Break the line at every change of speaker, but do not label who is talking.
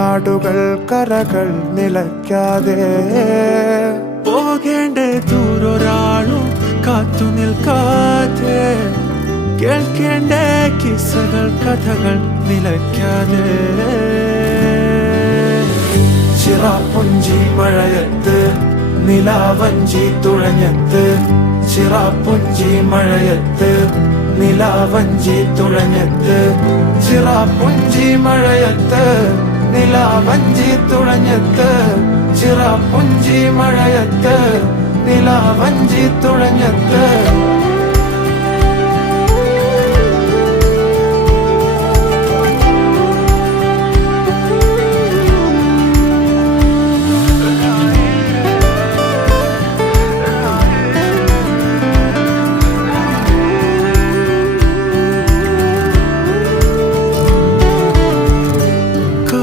നാടുകൾ കരകൾ നിലയ്ക്കാതെ.
പോകേണ്ട ദൂരൊരാളും കാത്തു നിൽക്കാതെ. കേൾക്കേണ്ട കിസ്സകൾ കഥകൾ നിലയ്ക്കാതെ.
ചിറാപ്പുഞ്ചി മഴയത്ത് നിലാവഞ്ചി തുഴഞ്ഞത്ത്. ചിറാപ്പുഞ്ചി മഴയത്ത് നിലാവഞ്ചി തുഴഞ്ഞത്ത്. ചിറാപ്പുഞ്ചി മഴയത്ത് നിലാവഞ്ചി തുഴഞ്ഞത്ത് ചിറ പുഞ്ചി മഴയത്ത് നിലാവഞ്ചി തുഴഞ്ഞത്ത്.